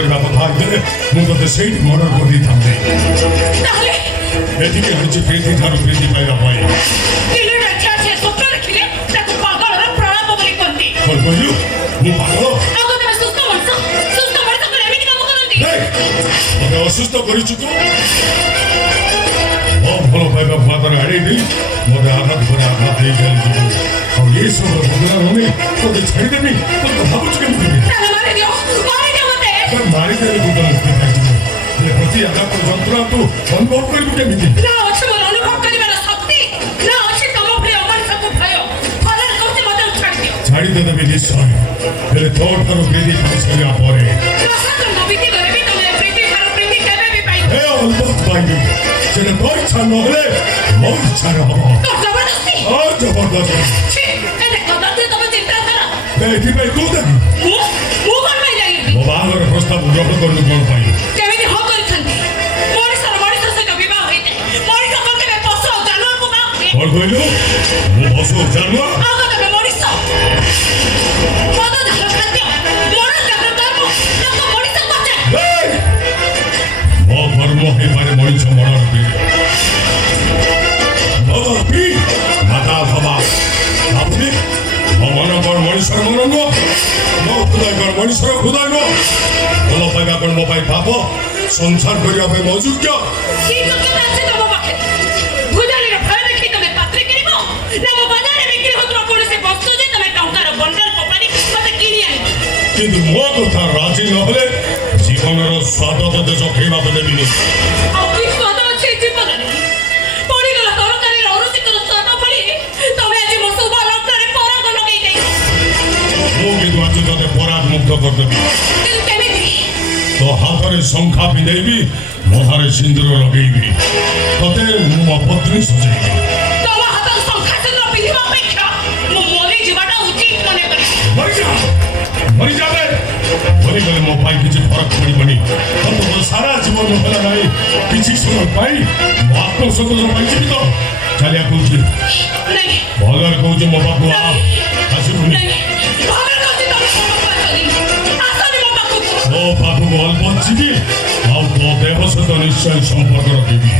କରିବା କଥା ହେଇଥିଲେ ମୁଁ ତତେ ସେଇଠି ମର୍ଡର କରିଦେଇଥାନ୍ତି। ତାହେଲେ ଏଠିକି ଆଣିଛି ପ୍ରୀତି ଠାରୁ ପ୍ରୀତି ପାଇବା ପାଇଁ। ଦିନେ ରାଜା ସେ ସ୍ୱପ୍ନ ଦେଖିଲେ ତାକୁ ପାଗଳର ପ୍ରଳାପ ବୋଲି କହନ୍ତି। କ'ଣ କହିଲୁ? ମୁଁ ପାଗଳ? ଆଗ ତମେ ସୁସ୍ଥ ମଣିଷ କଣ ଏମିତି କାମ କରନ୍ତି? ମୋତେ ଅସୁସ୍ଥ କରିଛୁ ତୁ। ଭଲ ପାଇବା ଭାତରେ ଆଡ଼େଇ ଦେଇ ମୋତେ ଆଘାତ ପରେ ଆଘାତ ଦେଇ ଚାଲିଯିବୁ। ଆଉ ଏସବୁ ବଦଲା ନୁହେଁ ତୋତେ ଛାଡ଼ିଦେବି। ତୋତେ ଭାବୁଛୁ କେମିତି? ମାରିଦେଲେ ତୁ ତ ମୁକ୍ତି ପାଇଯିବୁ। ହେଲେ ପ୍ରତି ଆଘାତ ଯନ୍ତ୍ରଣା ତୁ ଅନୁଭବ କରିବୁ କେମିତି? ନା ଅଛି ମୋର ଅନୁଭବ କରିବାର ଶକ୍ତି, ନା ଅଛି ତମ ଭଳି ଅମଣିଷକୁ ଭୟ। ଫଳରେ କହୁଛି ମୋତେ ଛାଡ଼ିଦିଅ। ଛାଡ଼ିଦେବି ନିଶ୍ଚୟ, ହେଲେ ତୋ ଠାରୁ ପ୍ରୀତି ପାଇ ସାରିବା ପରେ। ପାଇବି ସେଟା ତୋ ଇଚ୍ଛା ନହେଲେ ମୋ ଇଚ୍ଛାରେ ହବ। ଜବରଦସ୍ତି ଏଥିପାଇଁ ତୁ ଦେବି। ମୋ ବାହାଘର ପ୍ରସ୍ତାବ ଗ୍ରହଣ କରିଲୁ କ'ଣ ପାଇଁ? କେମିତି ହଁ କରିଥାନ୍ତି? ମଣିଷ ସହିତ ବିବାହ ହୋଇଥାଏ। ମଣିଷ କ'ଣ କେବେ ପଶୁ ଆଉ ଜାନୁଆରକୁ ବାହା ହୁଏ? କ'ଣ କହିଲୁ? ମୁଁ ପଶୁ ଜାନୁଆର? ଆଗ ତମେ ମଣିଷ। ମଦ ଧାର ଖାଦ୍ୟ ମରଣ ଚକ୍ର କର୍ମ ତାକୁ ମଣିଷ ପଚାର। ମୋ କର୍ମ ହେଇପାରେ ମଣିଷ ମରଣ ମାତା ଭବା ଭାବୁନି ମୋ ମନ କ'ଣ ମଣିଷର ମନ ନୁହଁ? ମୋ ହୃଦୟ କ'ଣ ମଣିଷର ହୃଦୟ ନୁହଁ? ଭଲ ପାଇବା କ'ଣ ମୋ ପାଇଁ ପାପ? ସଂସାର କରିବା ପାଇଁ ମୋ ଯୋଗ୍ୟ? କିନ୍ତୁ ମୋ କଥା ରାଜି ନହେଲେ ଜୀବନର ସ୍ୱାଦ ତତେ ଚଖେଇବାକୁ ଦେବିନି। ମୁଁ କିନ୍ତୁ ଆଜି ତତେ ପରାଗ ମୁକ୍ତ କରିଦେବି। ତୋ ହାତରେ ଶଙ୍ଖା ପିନ୍ଧେଇବି, ମୁହଁରେ ସିନ୍ଦୁର ଲଗେଇବି, ତତେ ମୁଁ ମୋ ପତ୍ନୀ ସଜେଇବି। ମରିଯାବେ ମରିଗଲେ ମୋ ପାଇଁ କିଛି ଫରକ ପଡ଼ିବନି। ସାରା ଜୀବନ ହେଲା ନାହିଁ କିଛି ସମୟ ପାଇଁ ମୋ ଆତ୍ମସନ୍ତୋଷ ପାଇଁ ଜୀବିତ ଚାଲିଆ କହୁଛି। ଭଲରେ କହୁଛି ମୋ ପାଖକୁ ଆସିବୁନି। ତୋ ପାଖକୁ ଅଳ୍ପ ଯିବି ଆଉ ତୋ ଦେହ ସହିତ ନିଶ୍ଚୟ ସମ୍ପର୍କ ରଖିବି।